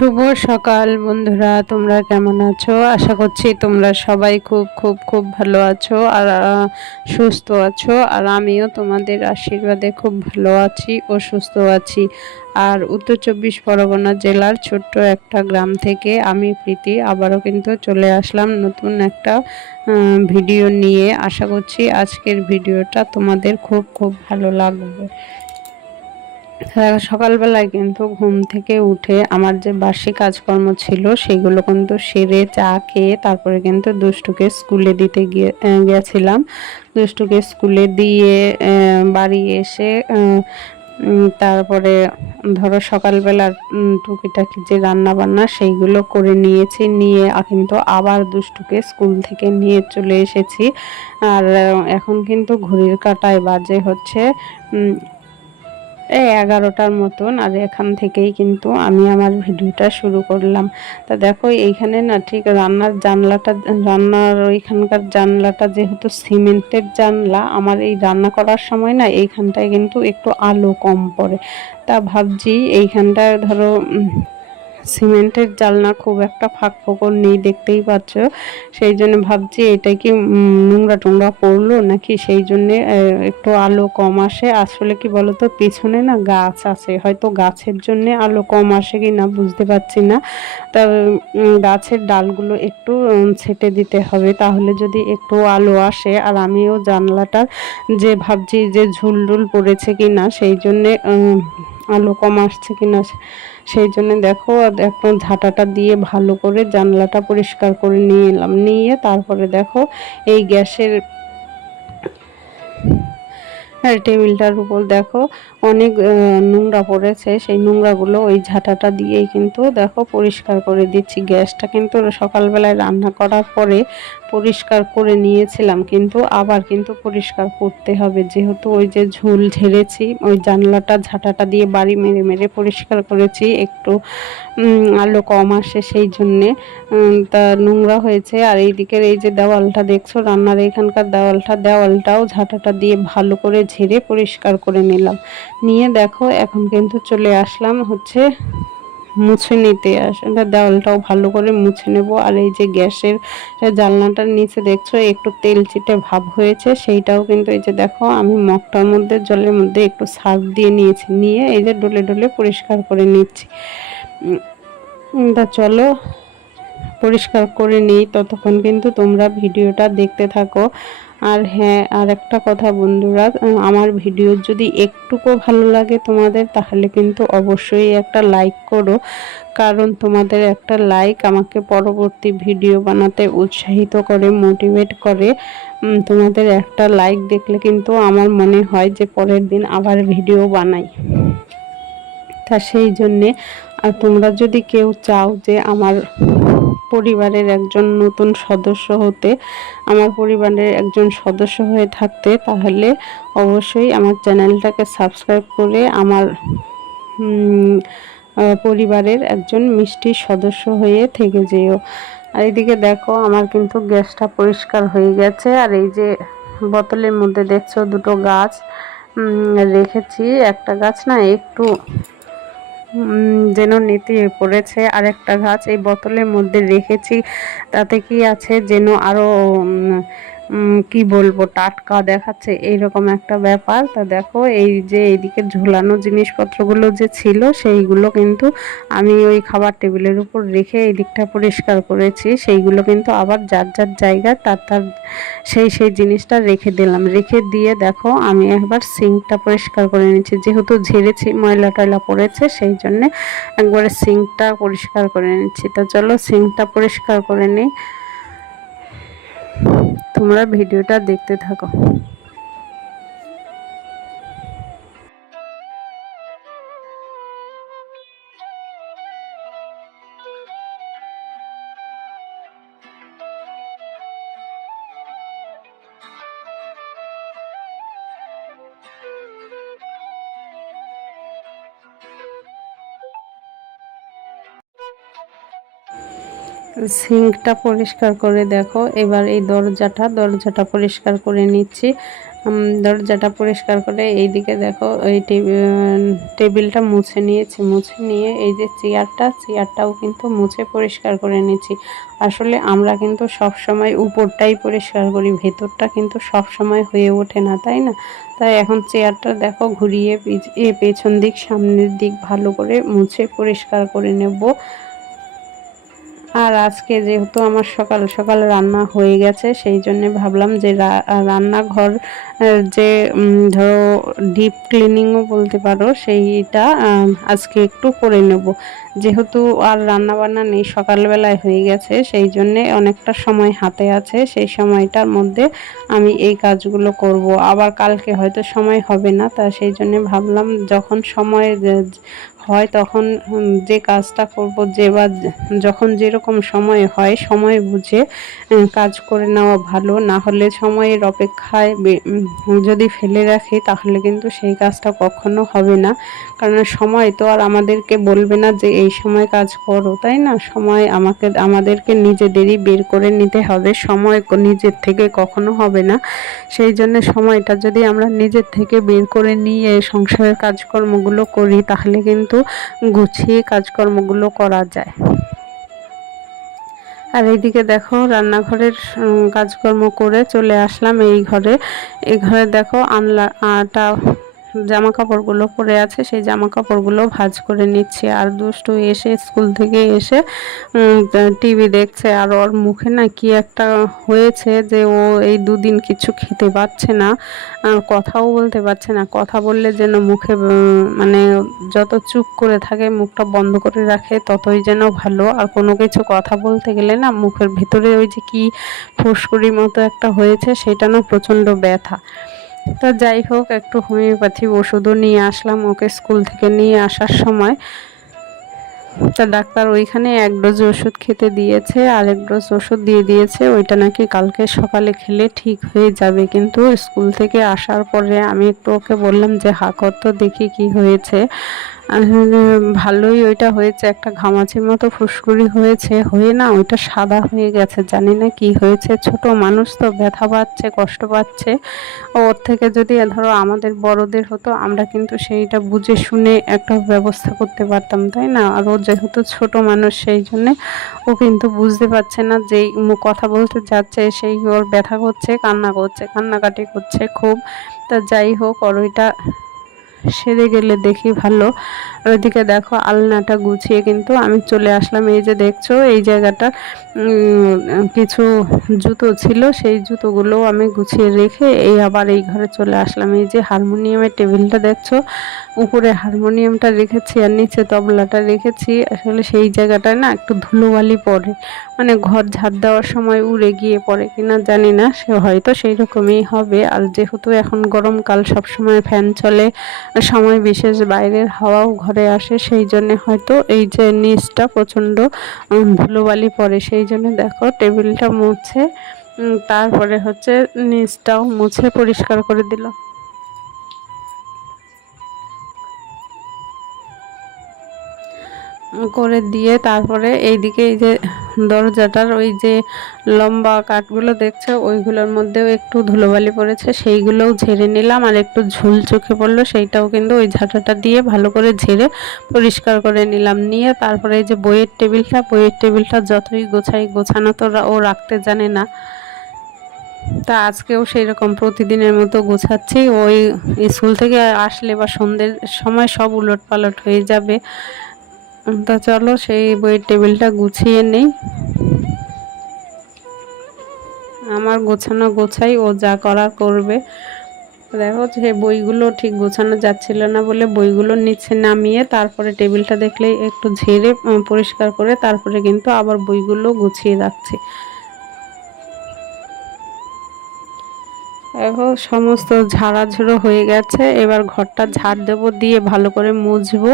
শুভ সকাল বন্ধুরা, তোমরা কেমন আছো? আশা করছি তোমরা সবাই খুব খুব খুব ভালো আছো আর সুস্থ আছো। আর আমিও তোমাদের আশীর্বাদে খুব ভালো আছি ও সুস্থ আছি। আর উত্তর 24 পরগনা জেলার ছোট্ট একটা গ্রাম থেকে আমি প্রীতি আবারও কিন্তু চলে আসলাম নতুন একটা ভিডিও নিয়ে। আশা করছি আজকের ভিডিওটা তোমাদের খুব খুব ভালো লাগবে। সকালবেলায় কিন্তু ঘুম থেকে উঠে আমার যে বাসি কাজকর্ম ছিল সেগুলো কিন্তু সেরে চা খেয়ে তারপরে কিন্তু দুষ্টুকে স্কুলে দিতে গিয়েছিলাম। দুষ্টুকে স্কুলে দিয়ে বাড়ি এসে তারপরে ধরো সকালবেলার টুকিটাকি যে রান্না বান্না সেইগুলো করে নিয়েছি, নিয়ে কিন্তু আবার দুষ্টুকে স্কুল থেকে নিয়ে চলে এসেছি। আর এখন কিন্তু ঘড়ির কাঁটায় বাজে হচ্ছে এই 11টার মতন। আর এখান থেকেই কিন্তু আমি আমার ভিডিওটা শুরু করলাম। তা দেখো এইখানে না ঠিক রান্নার ওইখানকার জানলাটা যেহেতু সিমেন্টের জানলা, আমার এই রান্না করার সময় না এইখানটায় কিন্তু একটু আলো কম পড়ে। তা ভাবছি এইখানটায় ধরো সিমেন্টের জানলা, খুব একটা ফাঁক ফোকর নেই, দেখতেই পাচ্ছ। সেই জন্য ভাবছি এটা কি নোংরা টোংরা পড়লো নাকি, সেই জন্যে একটু আলো কম আসে। আসলে কি বলতো, পেছনে না গাছ আছে, হয়তো গাছের জন্যে আলো কম আসে কি না বুঝতে পারছি না। তা গাছের ডালগুলো একটু ছেঁটে দিতে হবে, তাহলে যদি একটু আলো আসে। আর আমিও জানলাটার যে ভাবছি যে ঝুলডুল পড়েছে কি না, সেই জন্যে আলো কম আসছে কি না, সেই জন্য দেখো একদম ঝাঁটাটা দিয়ে ভালো করে জানলাটা পরিষ্কার করে নিয়ে এলাম। নিয়ে তারপরে দেখো এই গ্যাসের টেবিলটার উপর দেখো অনেক নোংরা পড়েছে, সেই নোংরাগুলো ওই ঝাঁটাটা দিয়েই কিন্তু দেখো পরিষ্কার করে দিচ্ছি। গ্যাসটা কিন্তু সকালবেলায় রান্না করার পরে পরিষ্কার করে নিয়েছিলাম, কিন্তু আবার কিন্তু পরিষ্কার করতে হবে, যেহেতু ওই যে ঝুল ঝেড়েছি ওই জানলাটা ঝাঁটাটা দিয়ে বাড়ি মেরে মেরে পরিষ্কার করেছি, একটু আলো কম আসে সেই জন্যে তা নোংরা হয়েছে। আর এই দিকের এই যে দেওয়ালটা দেখছো, রান্নার এখানকার দেওয়ালটাও ঝাঁটাটা দিয়ে ভালো করে ঝেড়ে পরিষ্কার করে নিলাম। নিয়ে দেখো এখন কিন্তু চলে আসলাম হচ্ছে মুছে নিতে। আসলে দেওয়ালটাও ভালো করে মুছে নেব। আর এই যে গ্যাসের জানলাটার নিচে দেখছো একটু তেল চিটে ভাব হয়েছে, সেইটাও কিন্তু এই যে দেখো আমি মগটার মধ্যে জলের মধ্যে একটু সার্ফ দিয়ে নিয়েছি, নিয়ে এই যে ডলে ডলে পরিষ্কার করে নিচ্ছি। তা চলো পরিষ্কার করে নিই, ততক্ষণ কিন্তু তোমরা ভিডিওটা দেখতে থাকো। আর হ্যাঁ, আর একটা কথা বন্ধুরা, আমার ভিডিও যদি একটুকু ভালো লাগে তোমাদের, তাহলে কিন্তু অবশ্যই একটা লাইক করো, কারণ তোমাদের একটা লাইক আমাকে পরবর্তী ভিডিও বানাতে উৎসাহিত করে, মোটিভেট করে। তোমাদের একটা লাইক দেখলে কিন্তু আমার মনে হয় যে পরের দিন আবার ভিডিও বানাই। তা সেই জন্যে, আর তোমরা যদি কেউ চাও যে আমার পরিবারের একজন নতুন সদস্য হতে, আমার পরিবারের একজন সদস্য হয়ে থাকতে, তাহলে অবশ্যই আমার চ্যানেলটাকে সাবস্ক্রাইব করে আমার পরিবারের একজন মিষ্টি সদস্য হয়ে থেকে যেও। আর এইদিকে দেখো আমার কিন্তু গ্যাসটা পরিষ্কার হয়ে গেছে। আর এই যে বোতলের মধ্যে দেখছো দুটো গাছ রেখেছি, একটা গাছ না একটু যেন নেতিয়ে পড়েছে, আর একটা গাছ এই বোতলের মধ্যে রেখেছি, তাতে কি আছে যেন আরো কি বলবো টাটকা দেখাচ্ছে, এইরকম একটা ব্যাপার। তা দেখো এই যে এইদিকে ঝুলানো জিনিসপত্রগুলো যে ছিল সেইগুলো কিন্তু আমি ওই খাবার টেবিলের উপর রেখে এই দিকটা পরিষ্কার করেছি, সেইগুলো কিন্তু আবার যার যার জায়গায় তার সেই জিনিসটা রেখে দিলাম। রেখে দিয়ে দেখো আমি একবার সিঙ্কটা পরিষ্কার করে নিচ্ছি, যেহেতু ঝেড়েছি ময়লা টয়লা পড়েছে, সেই জন্যে একবারে সিঙ্কটা পরিষ্কার করে নিচ্ছি। তো চলো সিঙ্কটা পরিষ্কার করে নিই, তোমরা ভিডিওটা দেখতে থাকো। সিঙ্কটা পরিষ্কার করে দেখো এবার এই দরজাটা পরিষ্কার করে নিচ্ছি। দরজাটা পরিষ্কার করে এইদিকে দেখো এই টেবিলটা মুছে নিয়েছি, মুছে নিয়ে এই যে চেয়ারটাও কিন্তু মুছে পরিষ্কার করে নিয়েছি। আসলে আমরা কিন্তু সব সময় উপরটাই পরিষ্কার করি, ভেতরটা কিন্তু সব সময় হয়ে ওঠে না, তাই না? তাই এখন চেয়ারটা দেখো ঘুরিয়ে পেছন দিক সামনের দিক ভালো করে মুছে পরিষ্কার করে নেব। আর আজকে যেহেতু আমার সকাল সকাল রান্না হয়ে গেছে, সেই জন্য ভাবলাম যে রান্নাঘর যে ধরো ডিপ ক্লিনিংও বলতে পারো, সেইটা আজকে একটু করে নেব। যেহেতু আর রান্না বান্না নেই, সকালবেলায় হয়ে গেছে, সেই জন্যে অনেকটা সময় হাতে আছে, সেই সময়টার মধ্যে আমি এই কাজগুলো করব। আবার কালকে হয়তো সময় হবে না, তা সেই জন্য ভাবলাম যখন সময় হয় তখন যে কাজটা করব, যখন যেরকম সময় হয় সময় বুঝে কাজ করে নেওয়া ভালো। না হলে সময়ের অপেক্ষায় যদি ফেলে রাখি তাহলে কিন্তু সেই কাজটা কখনো হবে না। কারণ সময় তো আর আমাদেরকে বলবে না যে এই সময় কাজ করো, তাই না? সময় আমাদেরকে নিজেদেরই বের করে নিতে হবে, সময় নিজের থেকে কখনো হবে না। সেই জন্য সময়টা যদি আমরা নিজের থেকে বের করে নিয়ে সংসারের কাজকর্মগুলো করি তাহলে কিন্তু গুছিয়ে কাজকর্মগুলো করা যায়। আর এইদিকে দেখো রান্নাঘরের কাজকর্ম করে চলে আসলাম এই ঘরে দেখো আটা জামা কাপড়গুলো পরে আছে, সেই জামা কাপড়গুলো ভাঁজ করে নিচ্ছি। আর দুষ্টু এসে স্কুল থেকে এসে টিভি দেখছে, আর ওর মুখে না কি একটা হয়েছে যে ও এই দুদিন কিছু খেতে পারছে না, কথাও বলতে পারছে না। কথা বললে যেন মুখে মানে যত চুপ করে থাকে, মুখটা বন্ধ করে রাখে, ততই যেন ভালো। আর কোনো কিছু কথা বলতে গেলে না মুখের ভিতরে ওই যে কি ফুসকুড়ির মতো একটা হয়েছে, সেটা না প্রচণ্ড ব্যথা। তো যাই হোক, একটু হোমিওপ্যাথি ওষুধও নিয়ে আসলাম ওকে স্কুল থেকে নিয়ে আসার সময়। তা ডাক্তার ওইখানে 1 ডোজ ওষুধ খেতে দিয়েছে, আর 1 ডোজ ওষুধ দিয়ে দিয়েছে, ওইটা নাকি কালকে সকালে খেলে ঠিক হয়ে যাবে। কিন্তু স্কুল থেকে আসার পরে আমি একটু ওকে বললাম যে হা কর তো দেখি কি হয়েছে। ভালোই ওইটা হয়েছে, একটা ঘামাচির মতো ফুসকুড়ি হয়েছে, হয়ে না ওইটা সাদা হয়ে গেছে, জানি না কি হয়েছে। ছোট মানুষ তো ব্যথা পাচ্ছে, কষ্ট পাচ্ছে। ওর থেকে যদি ধরো আমাদের বড়দের হতো, আমরা কিন্তু সেইটা বুঝে শুনে একটা ব্যবস্থা করতে পারতাম, তাই না? আর ও যেহেতু ছোট মানুষ, সেই জন্যে ও কিন্তু বুঝতে পারছে না, যেই কথা বলতে যাচ্ছে সেই ওর ব্যথা করছে, কান্নাকাটি করছে খুব। তা যাই হোক, ওর ওইটা সেরে গেলে দেখি ভালো। আর ওইদিকে দেখো আলনাটা গুছিয়ে কিন্তু আমি চলে আসলাম। এই যে দেখছো এই জায়গাটা কিছু জুতো ছিল, সেই জুতোগুলো আমি গুছিয়ে রেখে আবার এই ঘরে চলে আসলাম। এই যে হারমোনিয়ামের টেবিলটা দেখছো, উপরে হারমোনিয়ামটা রেখেছি আর নিচে তবলাটা রেখেছি। আসলে সেই জায়গাটায় না একটু ধুলোবালি পড়ে, মানে ঘর ঝাড় দেওয়ার সময় উড়ে গিয়ে পড়ে কিনা জানি না, সে হয়তো সেই রকমই হবে। আর যেহেতু এখন গরমকাল, সব সময় ফ্যান চলে, সময় বিশেষ বাইরের হাওয়াও ঘরে আসে, সেই জন্য হয়তো এই যে নিচটা প্রচণ্ড ধুলোবালি পড়ে। সেই জন্য দেখো টেবিলটা মুছে তারপরে হচ্ছে নিচটাও মুছে পরিষ্কার করে দিল। করে দিয়ে তারপরে এইদিকে এই যে দরজাটার ওই যে লম্বা কাঠগুলো দেখছো, ওইগুলোর মধ্যেও একটু ধুলোবালি পড়েছে, সেইগুলোও ঝেড়ে নিলাম। আর একটু ঝুল চোখে পড়লো, সেইটাও কিন্তু ওই ঝাঁটাটা দিয়ে ভালো করে ঝেড়ে পরিষ্কার করে নিলাম। নিয়ে তারপরে এই যে বইয়ের টেবিলটা যতই গোছানো তো ও রাখতে জানে না। তা আজকেও সেই রকম প্রতিদিনের মতো গোছাচ্ছি। ওই স্কুল থেকে আসলে বা সন্ধ্যের সময় সব উলটপালট হয়ে যাবে। তা চলো সেই বইয়ের টেবিলটা গুছিয়ে নেই। আমার গোছানো গোছাই, ও যা করার করবে। দেখো যে বইগুলো ঠিক গোছানো যাচ্ছিল না বলে বইগুলো নিচে নামিয়ে তারপরে টেবিলটা দেখলেই একটু ঝেড়ে পরিষ্কার করে তারপরে কিন্তু আবার বইগুলো গুছিয়ে রাখছি। এখন সমস্ত ঝাড়াঝুড়ো হয়ে গেছে, এবার ঘরটা ঝাড় দেবো, দিয়ে ভালো করে মুছবো।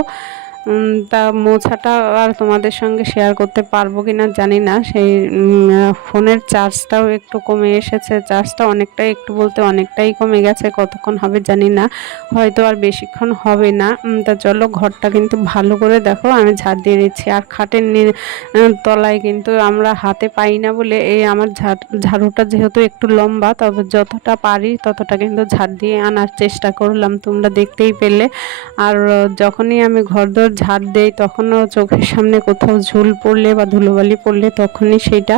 তা মোছাটা আর তোমাদের সঙ্গে শেয়ার করতে পারবো কি না জানি না। সেই ফোনের চার্জটাও একটু কমে এসেছে, চার্জটা অনেকটাই, একটু বলতে অনেকটাই কমে গেছে, কতক্ষণ হবে জানি না, হয়তো আর বেশিক্ষণ হবে না। তা চলো ঘরটা কিন্তু ভালো করে দেখো আমি ঝাড় দিয়ে দিচ্ছি। আর খাটের তলায় কিন্তু আমরা হাতে পাই না বলে এই আমার ঝাড়ুটা যেহেতু একটু লম্বা, তবে যতটা পারি ততটা কিন্তু ঝাড় দিয়ে আনার চেষ্টা করলাম, তোমরা দেখতেই পেলে। আর যখনই আমি ঘরদোর ঝাড় দেই তখনও চোখের সামনে কোথাও ঝুল পড়লে বা ধুলোবালি পড়লে তখনই সেইটা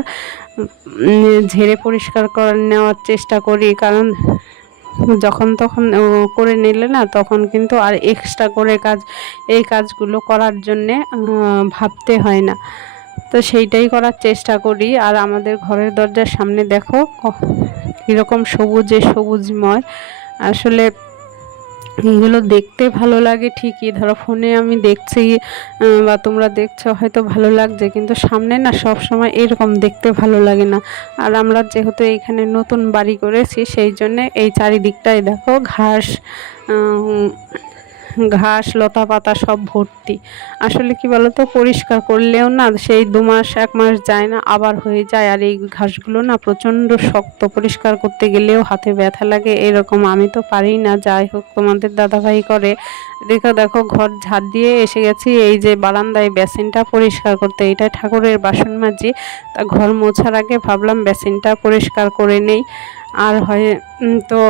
ঝেড়ে পরিষ্কার করে নেওয়ার চেষ্টা করি, কারণ যখন তখন করে নিলে না তখন কিন্তু আর এক্সট্রা করে এই কাজগুলো করার জন্যে ভাবতে হয় না। তো সেইটাই করার চেষ্টা করি। আর আমাদের ঘরের দরজার সামনে দেখো কীরকম সবুজময়, আসলে এগুলো দেখতে ভালো লাগে ঠিকই, ধরো ফোনে আমি দেখছি বা তোমরা দেখছো হয়তো ভালো লাগছে, কিন্তু সামনে না সব সময় এরকম দেখতে ভালো লাগে না। আর আমরা যেহেতু এইখানে নতুন বাড়ি করেছি সেই জন্যে এই চারিদিকটাই দেখো ঘাস লতা পাতা সব ভর্তি। আসলে কি বলতো, পরিষ্কার করলেও না সেই 2 মাস 1 মাস যায় না, আবার হয়ে যায়। আর এই ঘাসগুলো না প্রচণ্ড শক্ত, পরিষ্কার করতে গেলেও হাতে ব্যথা লাগে এরকম, আমি তো পারি না। যাই হোক তোমাদের দাদাভাই করে। দেখো ঘর ঝাড় দিয়ে এসে গেছি, এই যে বারান্দায় বেসিনটা পরিষ্কার করতে, এটা ঠাকুরের বাসন মাজি। তা ঘর মোছার আগে ভাবলাম বেসিনটা পরিষ্কার করে নেই। আর হয় তো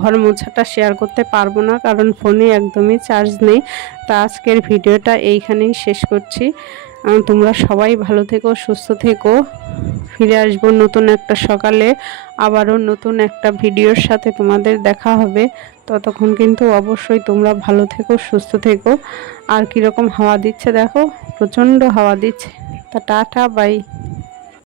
ঘর মোছাটা শেয়ার করতে পারবো না, কারণ ফোনে একদমই চার্জ নেই। তা আজকের ভিডিওটা এইখানেই শেষ করছি। তোমরা সবাই ভালো থেকো, সুস্থ থেকো। ফিরে আসবো নতুন একটা সকালে, আবারও নতুন একটা ভিডিওর সাথে তোমাদের দেখা হবে। ততক্ষণ কিন্তু অবশ্যই তোমরা ভালো থেকো, সুস্থ থেকো। আর কীরকম হাওয়া দিচ্ছে দেখো, প্রচণ্ড হাওয়া দিচ্ছে। তা টাটা, বাই।